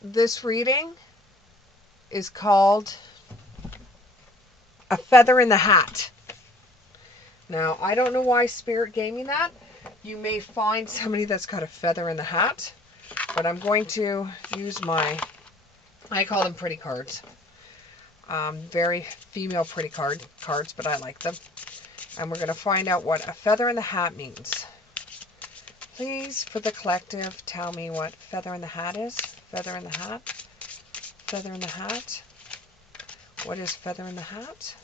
This reading is called A Feather in the Hat. Now, I don't know why Spirit gave me that. You may find somebody that's got a feather in the hat, but I'm going to use I call them pretty cards. Very female pretty cards, but I like them. And we're going to find out what a feather in the hat means. Please, for the collective, tell me what feather in the hat is. Feather in the hat. Feather in the hat. What is feather in the hat?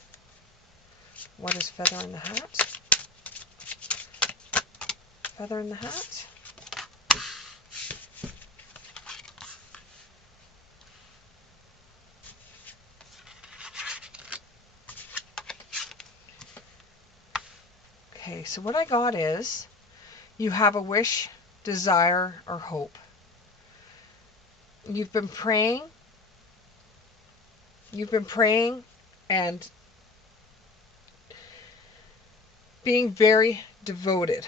What is feather in the hat? Feather in the hat. Okay, so what I got is you have a wish, desire, or hope. You've been praying. You've been praying and being very devoted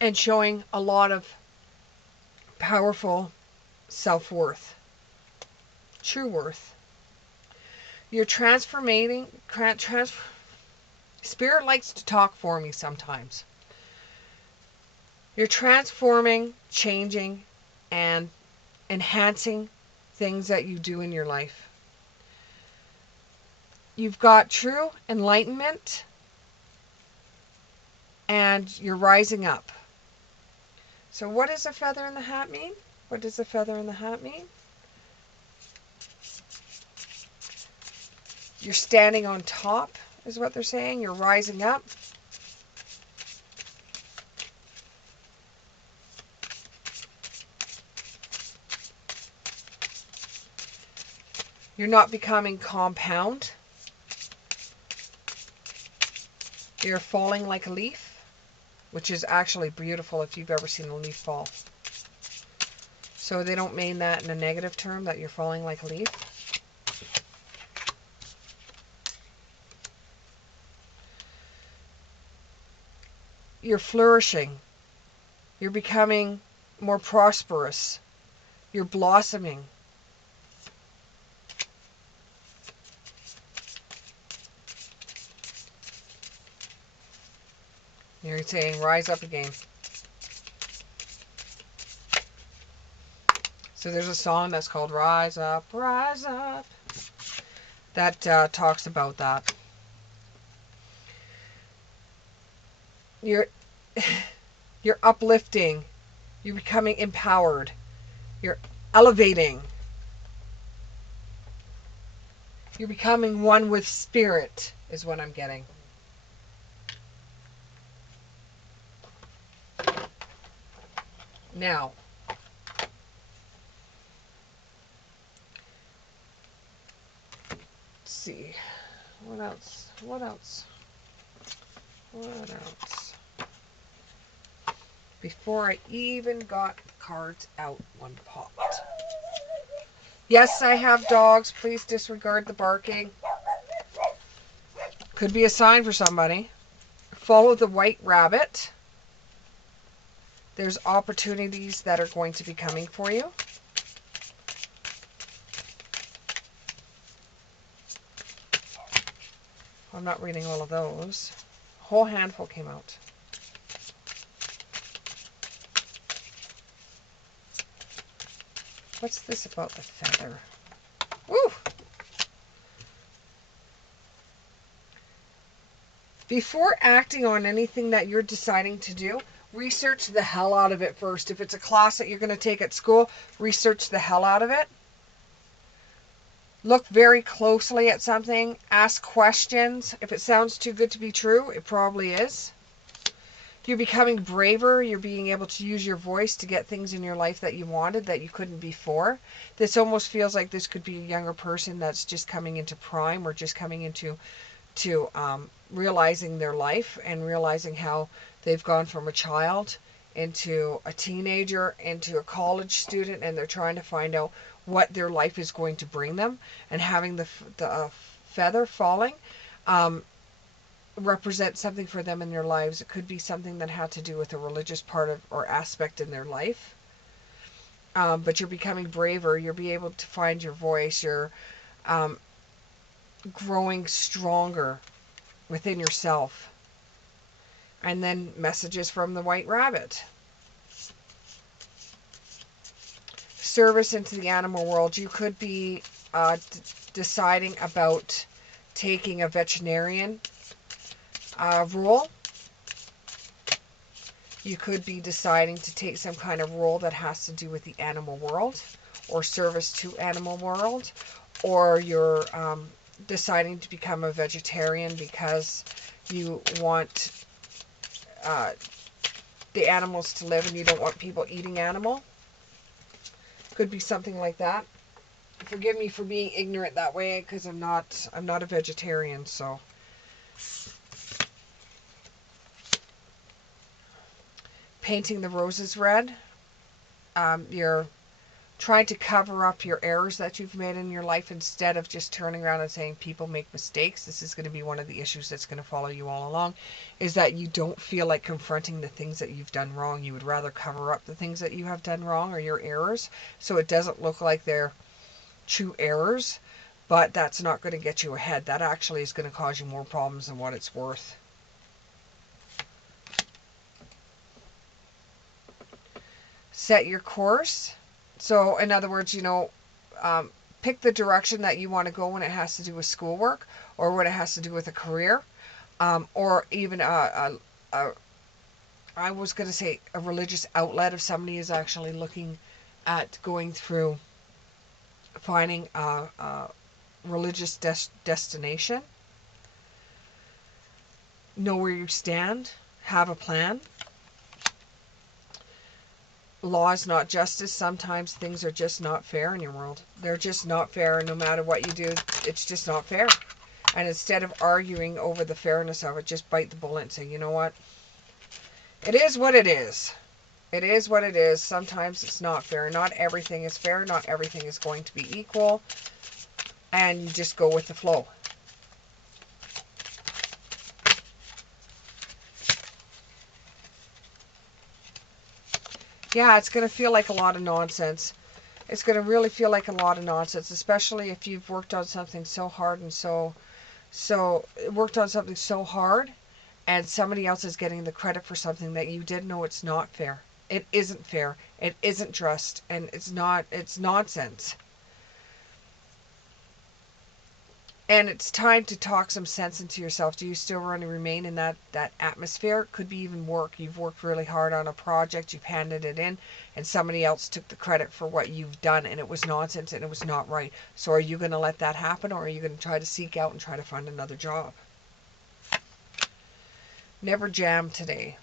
and showing a lot of powerful self-worth, true worth. You're transforming. Spirit likes to talk for me sometimes. You're transforming, changing, and enhancing things that you do in your life. You've got true enlightenment, and you're rising up. So what does a feather in the hat mean? What does a feather in the hat mean? You're standing on top, is what they're saying. You're rising up. You're not becoming compound. You're falling like a leaf, which is actually beautiful if you've ever seen a leaf fall. So they don't mean that in a negative term, that you're falling like a leaf. You're flourishing. You're becoming more prosperous. You're blossoming. You're saying, rise up again. So there's a song that's called Rise Up, Rise Up. That talks about that. You're uplifting. You're becoming empowered. You're elevating. You're becoming one with spirit, is what I'm getting. Now, let's see. What else? What else? What else? Before I even got the cards out, one popped. Yes, I have dogs. Please disregard the barking. Could be a sign for somebody. Follow the white rabbit. There's opportunities that are going to be coming for you. I'm not reading all of those. A whole handful came out. What's this about the feather? Woo! Before acting on anything that you're deciding to do, research the hell out of it first. If it's a class that you're going to take at school, research the hell out of it. Look very closely at something. Ask questions. If it sounds too good to be true, it probably is. You're becoming braver. You're being able to use your voice to get things in your life that you wanted that you couldn't before. This almost feels like this could be a younger person that's just coming into prime or just coming into realizing their life and realizing how they've gone from a child into a teenager into a college student, and they're trying to find out what their life is going to bring them. And having the feather falling represent something for them in their lives. It could be something that had to do with a religious part of or aspect in their life. but you're becoming braver. You'll be able to find your voice. You're um, growing stronger within yourself. And then messages from the White Rabbit. Service into the animal world. You could be deciding about taking a veterinarian role. You could be deciding to take some kind of role that has to do with the animal world or service to animal world. Or you're deciding to become a vegetarian because you want the animals to live and you don't want people eating animal. Could be something like that. Forgive me for being ignorant that way, because I'm not a vegetarian. So painting the roses red. You're trying to cover up your errors that you've made in your life instead of just turning around and saying people make mistakes. This is going to be one of the issues that's going to follow you all along, is that you don't feel like confronting the things that you've done wrong. You would rather cover up the things that you have done wrong or your errors, so it doesn't look like they're true errors, but that's not going to get you ahead. That actually is going to cause you more problems than what it's worth. Set your course. So in other words, pick the direction that you want to go when it has to do with schoolwork or when it has to do with a career, or even I was going to say a religious outlet if somebody is actually looking at going through finding a religious destination. Know where you stand. Have a plan. Law is not justice. Sometimes things are just not fair in your world. They're just not fair, and no matter what you do, it's just not fair. And instead of arguing over the fairness of it, just bite the bullet and say, you know what? It is what it is. It is what it is. Sometimes it's not fair. Not everything is fair. Not everything is going to be equal. And you just go with the flow. Yeah, it's going to feel like a lot of nonsense. It's going to really feel like a lot of nonsense, especially if you've worked on something so hard and worked on something so hard, and somebody else is getting the credit for something that you did. Know it's not fair. It isn't fair. It isn't just, and it's nonsense. And it's time to talk some sense into yourself. Do you still want to remain in that atmosphere? It could be even work. You've worked really hard on a project, you've handed it in, and somebody else took the credit for what you've done, and it was nonsense and it was not right. So are you going to let that happen, or are you going to try to seek out and try to find another job? Never jam today.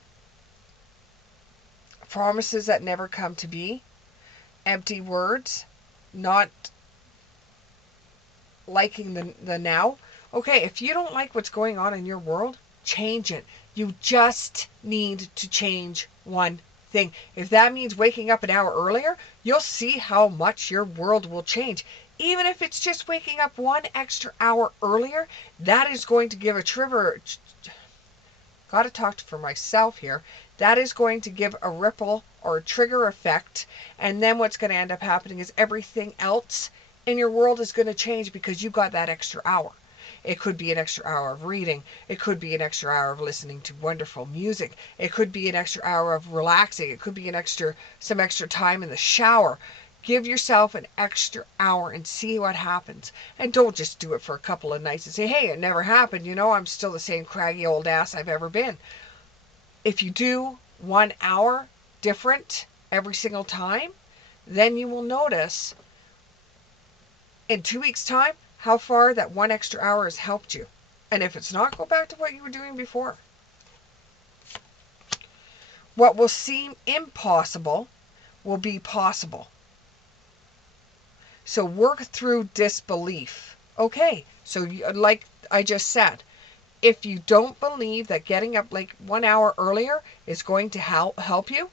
Promises that never come to be. Empty words. Not liking the now. Okay, if you don't like what's going on in your world, change it. You just need to change one thing. If that means waking up an hour earlier, you'll see how much your world will change. Even if it's just waking up 1 extra hour earlier, that is going to give a trigger. Got to talk for myself here. That is going to give a ripple or a trigger effect, and then what's going to end up happening is everything else in your world is going to change because you got that extra hour. It could be an extra hour of reading. It could be an extra hour of listening to wonderful music. It could be an extra hour of relaxing. It could be some extra time in the shower. Give yourself an extra hour and see what happens. And don't just do it for a couple of nights and say, hey, it never happened. I'm still the same craggy old ass I've ever been. If you do 1 hour different every single time, then you will notice in 2 weeks' time how far that 1 extra hour has helped you. And if it's not, go back to what you were doing before. What will seem impossible will be possible. So work through disbelief. Okay, so like I just said, if you don't believe that getting up like 1 hour earlier is going to help you,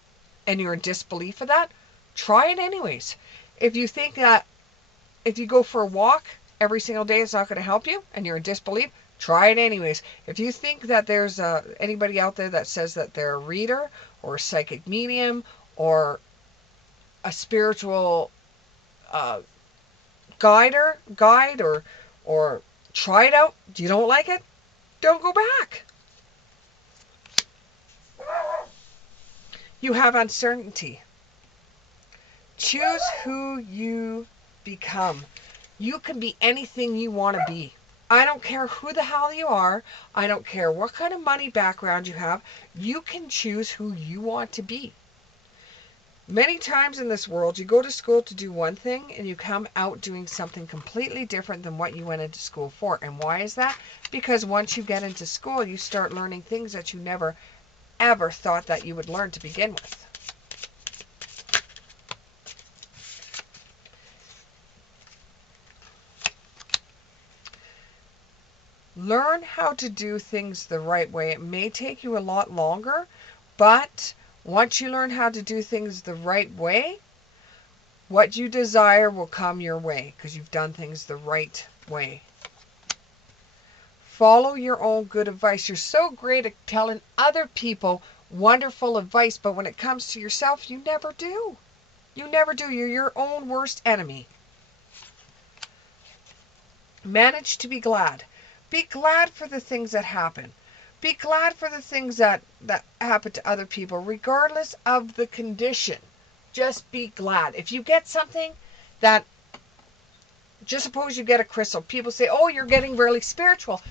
and you're in disbelief of that, try it anyways. If you think that if you go for a walk every single day it's not going to help you, and you're in disbelief, try it anyways. If you think that there's anybody out there that says that they're a reader or a psychic medium or a spiritual guide or try it out. You don't like it? Don't go back. You have uncertainty. Choose who you become. You can be anything you want to be. I don't care who the hell you are. I don't care what kind of money background you have. You can choose who you want to be. Many times in this world, you go to school to do one thing and you come out doing something completely different than what you went into school for. And why is that? Because once you get into school, you start learning things that you never, ever thought that you would learn to begin with. Learn how to do things the right way. It may take you a lot longer, but once you learn how to do things the right way, what you desire will come your way because you've done things the right way. Follow your own good advice. You're so great at telling other people wonderful advice, but when it comes to yourself, you never do. You never do. You're your own worst enemy. Manage to be glad. Be glad for the things that happen. Be glad for the things that happen to other people, regardless of the condition. Just be glad. If you get something that, just suppose you get a crystal. People say, oh, you're getting really spiritual.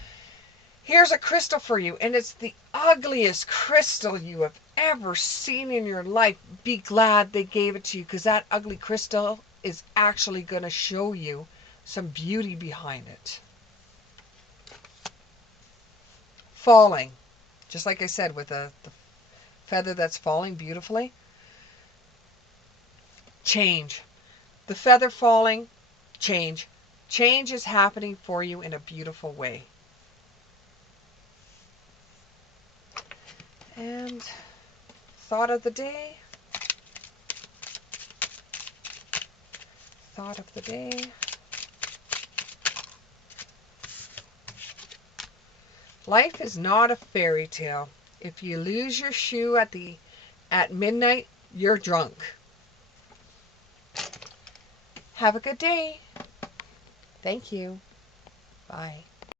Here's a crystal for you, and it's the ugliest crystal you have ever seen in your life. Be glad they gave it to you, because that ugly crystal is actually going to show you some beauty behind it. Falling. Just like I said, with the feather that's falling beautifully. Change. The feather falling, change. Change is happening for you in a beautiful way. And thought of the day. Thought of the day. Life is not a fairy tale. If you lose your shoe at midnight, you're drunk. Have a good day. Thank you. Bye.